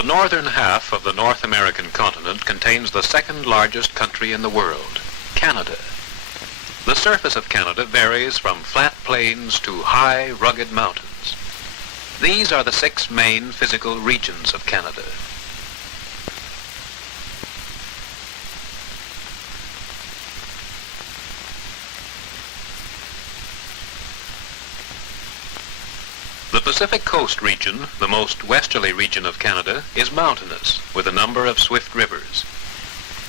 The northern half of the North American continent contains the second largest country in the world, Canada. The surface of Canada varies from flat plains to high, rugged mountains. These are the 6 main physical regions of Canada. The Pacific Coast region, the most westerly region of Canada, is mountainous, with a number of swift rivers.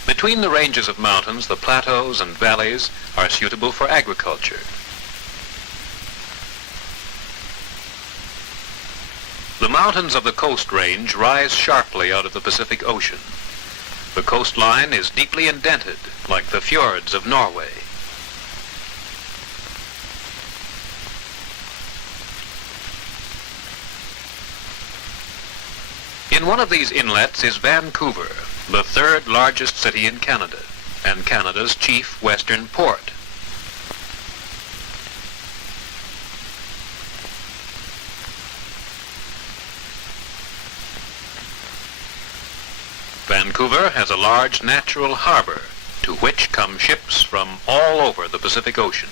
Between the ranges of mountains, the plateaus and valleys are suitable for agriculture. The mountains of the Coast Range rise sharply out of the Pacific Ocean. The coastline is deeply indented, like the fjords of Norway. In one of these inlets is Vancouver, the 3rd largest city in Canada, and Canada's chief western port. Vancouver has a large natural harbor, to which come ships from all over the Pacific Ocean.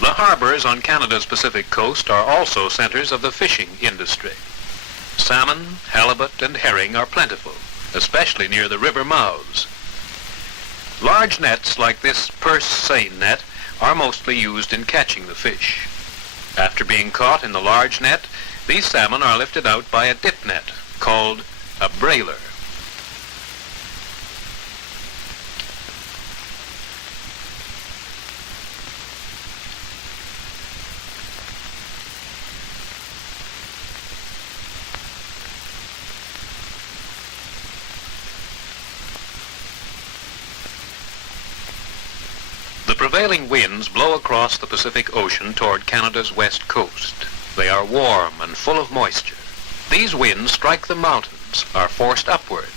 The harbors on Canada's Pacific coast are also centers of the fishing industry. Salmon, halibut, and herring are plentiful, especially near the river mouths. Large nets like this purse seine net are mostly used in catching the fish. After being caught in the large net, these salmon are lifted out by a dip net called a brailer. The prevailing winds blow across the Pacific Ocean toward Canada's west coast. They are warm and full of moisture. These winds strike the mountains, are forced upward,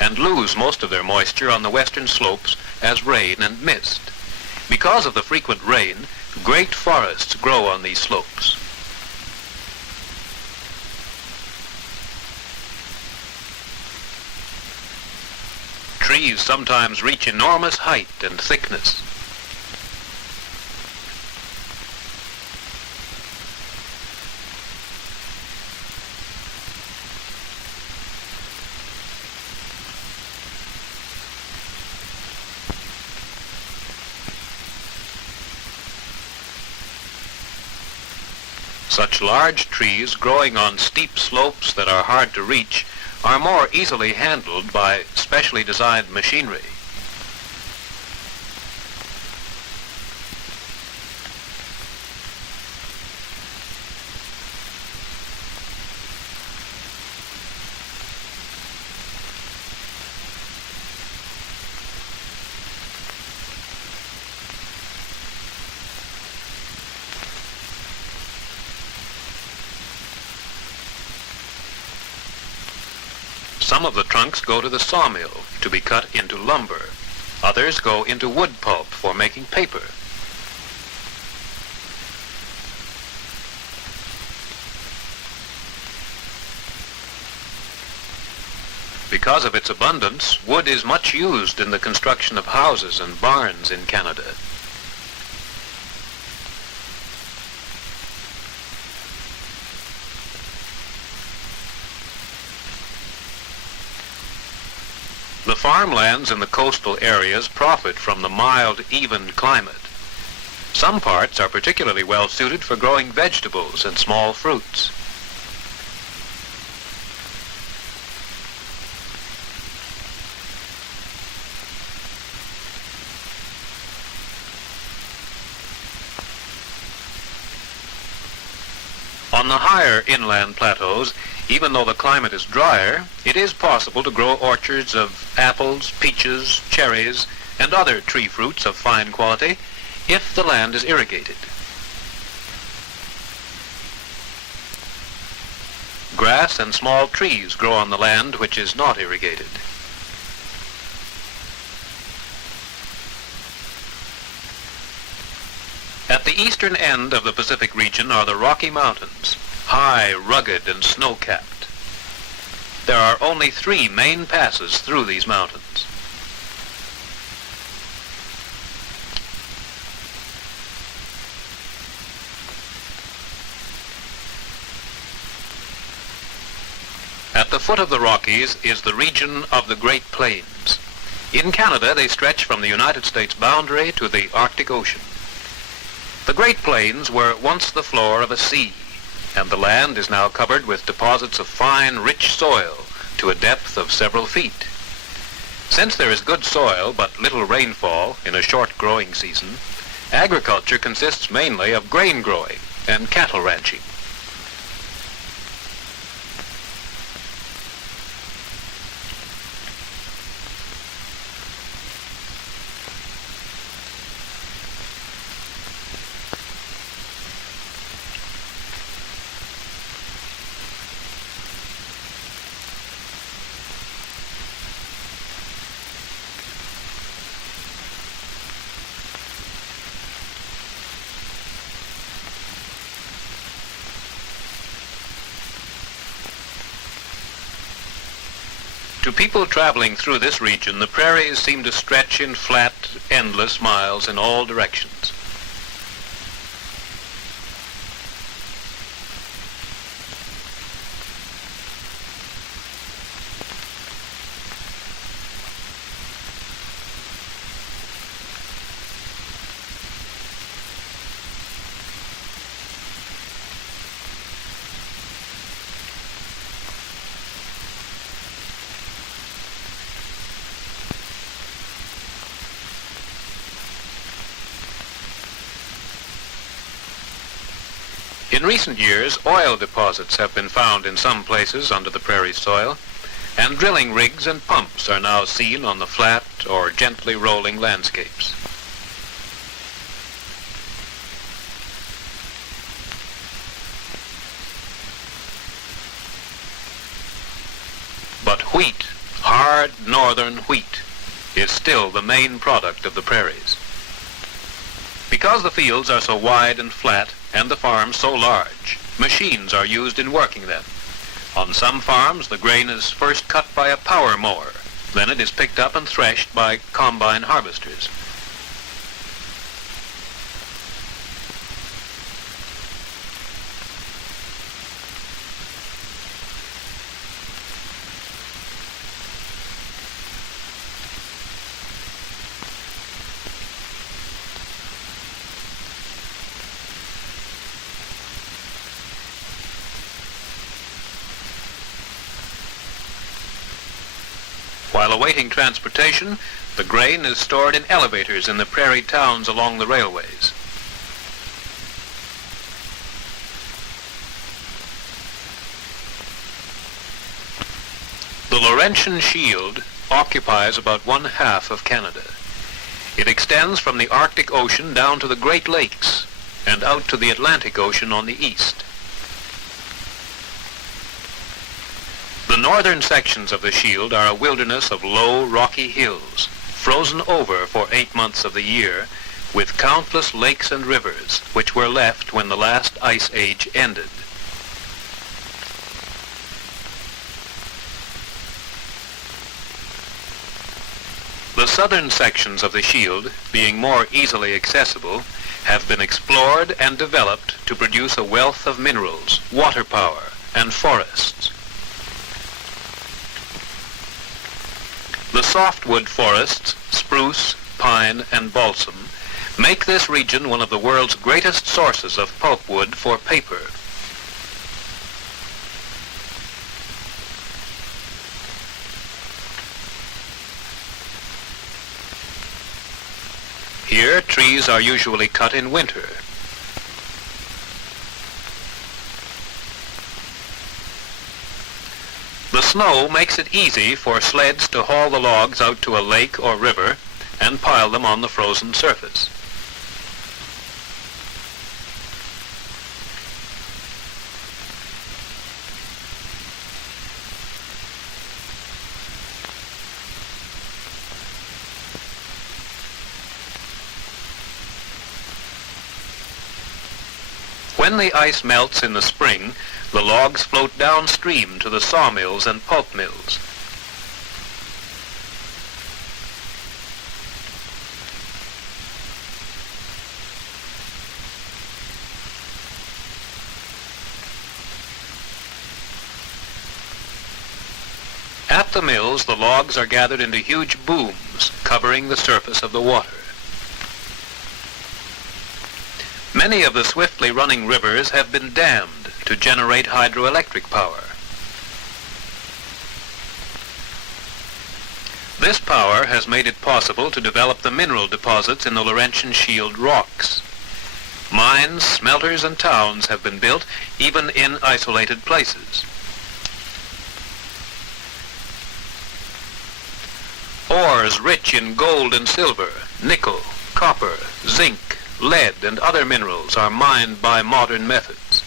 and lose most of their moisture on the western slopes as rain and mist. Because of the frequent rain, great forests grow on these slopes. Trees sometimes reach enormous height and thickness. Such large trees growing on steep slopes that are hard to reach are more easily handled by specially designed machinery. Some of the trunks go to the sawmill to be cut into lumber. Others go into wood pulp for making paper. Because of its abundance, wood is much used in the construction of houses and barns in Canada. The farmlands in the coastal areas profit from the mild, even climate. Some parts are particularly well suited for growing vegetables and small fruits. On the higher inland plateaus, even though the climate is drier, it is possible to grow orchards of apples, peaches, cherries, and other tree fruits of fine quality if the land is irrigated. Grass and small trees grow on the land which is not irrigated. At At the eastern end of the Pacific region are the Rocky Mountains, high, rugged, and snow-capped. There are only 3 main passes through these mountains. At the foot of the Rockies is the region of the Great Plains. In Canada, they stretch from the United States boundary to the Arctic Ocean. The Great Plains were once the floor of a sea, and the land is now covered with deposits of fine, rich soil to a depth of several feet. Since there is good soil but little rainfall in a short growing season, agriculture consists mainly of grain growing and cattle ranching. To people traveling through this region, the prairies seem to stretch in flat, endless miles in all directions. In recent years, oil deposits have been found in some places under the prairie soil, and drilling rigs and pumps are now seen on the flat or gently rolling landscapes. But wheat, hard northern wheat, is still the main product of the prairies. Because the fields are so wide and flat and the farms so large, machines are used in working them. On some farms, the grain is first cut by a power mower. Then it is picked up and threshed by combine harvesters. While awaiting transportation, the grain is stored in elevators in the prairie towns along the railways. The Laurentian Shield occupies about 1/2 of Canada. It extends from the Arctic Ocean down to the Great Lakes and out to the Atlantic Ocean on the east. The northern sections of the shield are a wilderness of low, rocky hills, frozen over for 8 months of the year, with countless lakes and rivers, which were left when the last ice age ended. The southern sections of the shield, being more easily accessible, have been explored and developed to produce a wealth of minerals, water power, and forests. The softwood forests, spruce, pine, and balsam, make this region one of the world's greatest sources of pulpwood for paper. Here, trees are usually cut in winter. The snow makes it easy for sleds to haul the logs out to a lake or river and pile them on the frozen surface. When the ice melts in the spring, the logs float downstream to the sawmills and pulp mills. At the mills, the logs are gathered into huge booms covering the surface of the water. Many of the swiftly running rivers have been dammed to generate hydroelectric power. This power has made it possible to develop the mineral deposits in the Laurentian Shield rocks. Mines, smelters, and towns have been built even in isolated places. Ores rich in gold and silver, nickel, copper, zinc, lead, and other minerals are mined by modern methods.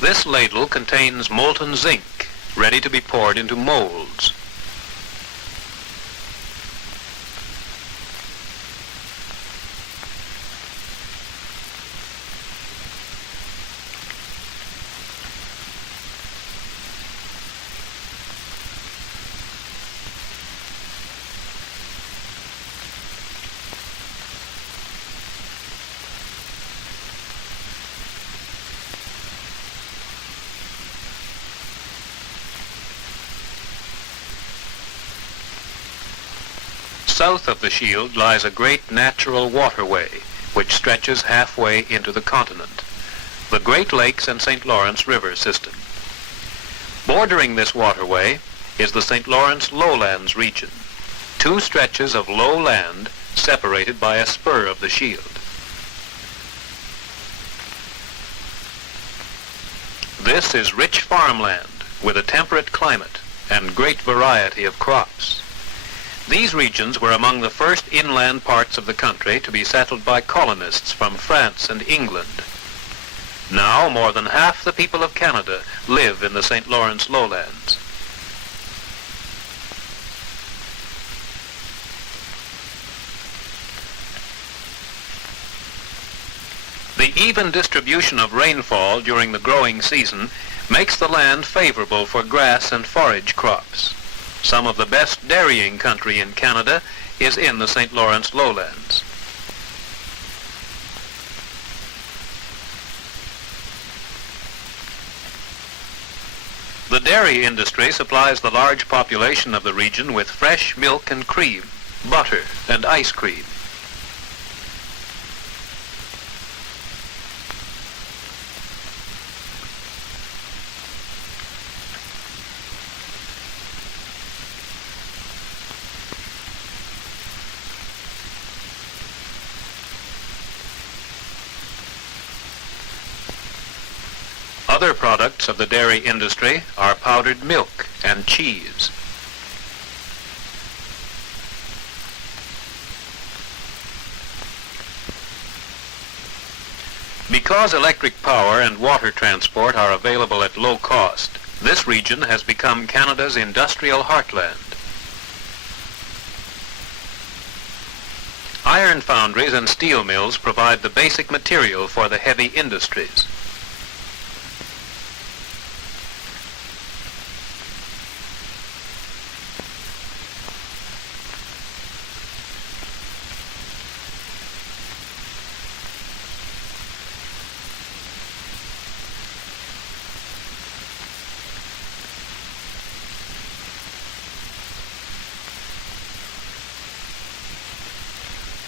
This ladle contains molten zinc, ready to be poured into molds. South of the Shield lies a great natural waterway which stretches halfway into the continent, the Great Lakes and St. Lawrence River system. Bordering this waterway is the St. Lawrence Lowlands region, two stretches of low land separated by a spur of the Shield. This is rich farmland with a temperate climate and great variety of crops. These regions were among the first inland parts of the country to be settled by colonists from France and England. Now more than half the people of Canada live in the St. Lawrence Lowlands. The even distribution of rainfall during the growing season makes the land favorable for grass and forage crops. Some of the best dairying country in Canada is in the St. Lawrence Lowlands. The dairy industry supplies the large population of the region with fresh milk and cream, butter, and ice cream. Other products of the dairy industry are powdered milk and cheese. Because electric power and water transport are available at low cost, this region has become Canada's industrial heartland. Iron foundries and steel mills provide the basic material for the heavy industries.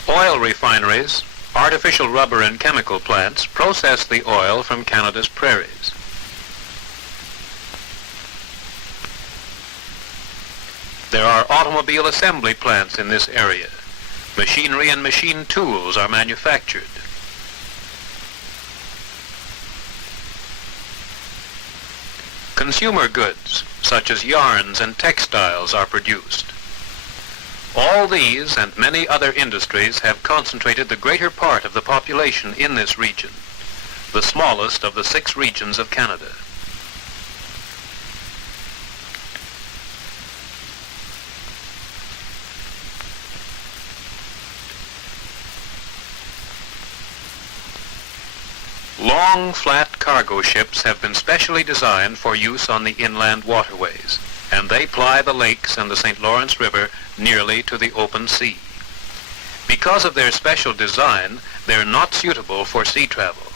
Oil refineries, artificial rubber and chemical plants process the oil from Canada's prairies. There are automobile assembly plants in this area. Machinery and machine tools are manufactured. Consumer goods, such as yarns and textiles, are produced. All these and many other industries have concentrated the greater part of the population in this region, the smallest of the 6 regions of Canada. Long, flat cargo ships have been specially designed for use on the inland waterways, and they ply the lakes and the St. Lawrence River nearly to the open sea. Because of their special design, they're not suitable for sea travel.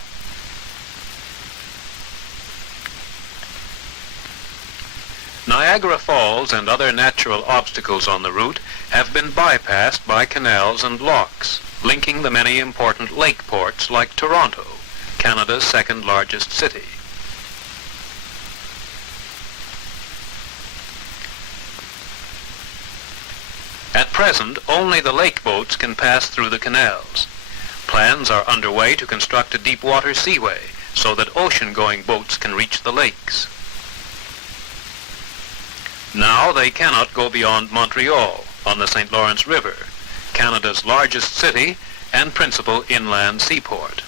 Niagara Falls and other natural obstacles on the route have been bypassed by canals and locks, linking the many important lake ports like Toronto, Canada's 2nd largest city. At present, only the lake boats can pass through the canals. Plans are underway to construct a deep-water seaway so that ocean-going boats can reach the lakes. Now they cannot go beyond Montreal on the St. Lawrence River, Canada's largest city and principal inland seaport.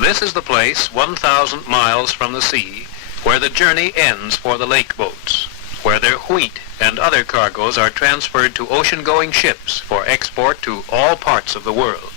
This is the place 1,000 miles from the sea where the journey ends for the lake boats, where their wheat and other cargoes are transferred to ocean-going ships for export to all parts of the world.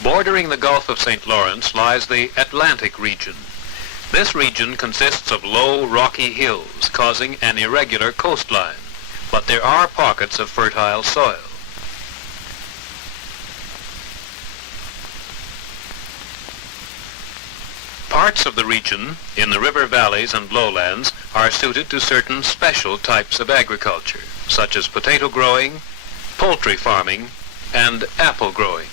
Bordering the Gulf of St. Lawrence lies the Atlantic region. This region consists of low, rocky hills, causing an irregular coastline, but there are pockets of fertile soil. Parts of the region, in the river valleys and lowlands, are suited to certain special types of agriculture, such as potato growing, poultry farming, and apple growing.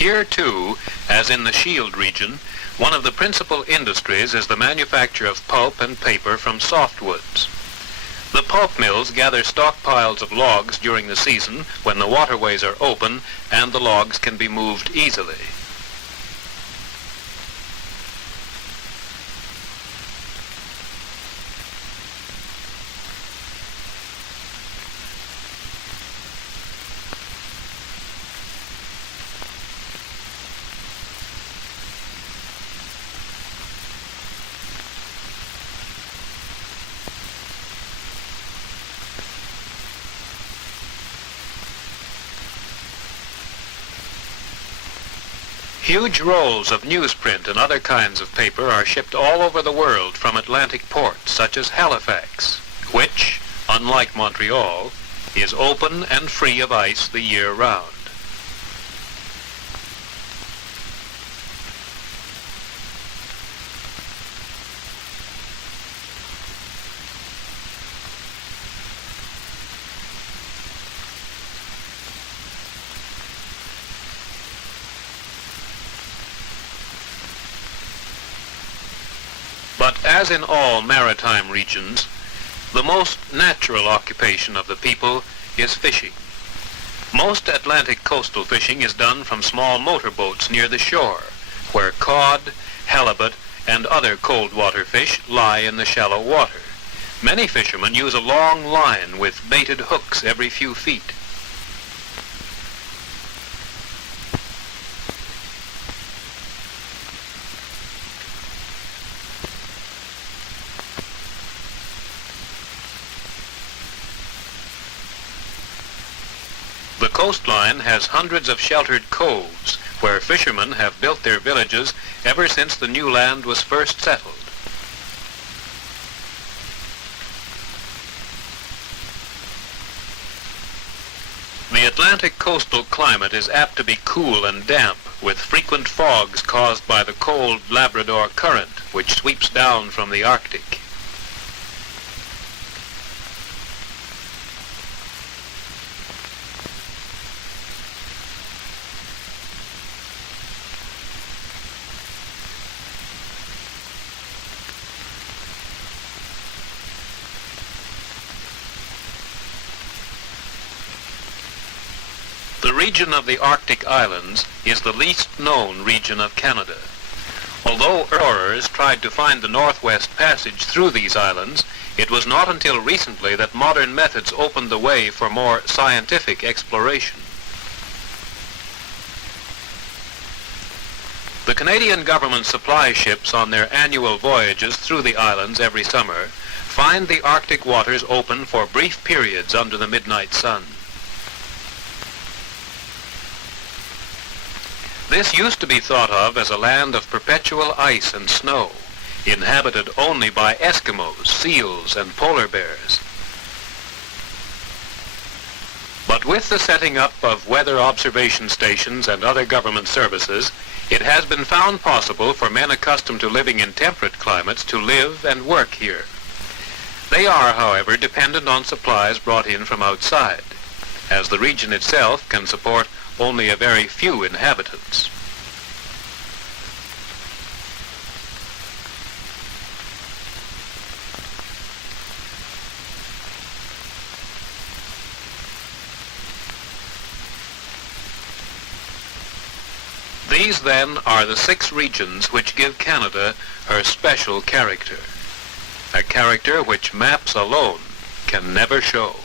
Here, too, as in the Shield region, one of the principal industries is the manufacture of pulp and paper from softwoods. The pulp mills gather stockpiles of logs during the season when the waterways are open and the logs can be moved easily. Huge rolls of newsprint and other kinds of paper are shipped all over the world from Atlantic ports such as Halifax, which, unlike Montreal, is open and free of ice the year round. But as in all maritime regions, the most natural occupation of the people is fishing. Most Atlantic coastal fishing is done from small motorboats near the shore, where cod, halibut, and other cold water fish lie in the shallow water. Many fishermen use a long line with baited hooks every few feet. coastline has hundreds of sheltered coves where fishermen have built their villages ever since the new land was first settled. The Atlantic coastal climate is apt to be cool and damp, with frequent fogs caused by the cold Labrador current, which sweeps down from the Arctic. The region of the Arctic Islands is the least known region of Canada. Although explorers tried to find the Northwest Passage through these islands, it was not until recently that modern methods opened the way for more scientific exploration. The Canadian government supply ships on their annual voyages through the islands every summer find the Arctic waters open for brief periods under the midnight sun. This used to be thought of as a land of perpetual ice and snow, inhabited only by Eskimos, seals, and polar bears. But with the setting up of weather observation stations and other government services, it has been found possible for men accustomed to living in temperate climates to live and work here. They are, however, dependent on supplies brought in from outside, as the region itself can support only a very few inhabitants. These, then, are the 6 regions which give Canada her special character, a character which maps alone can never show.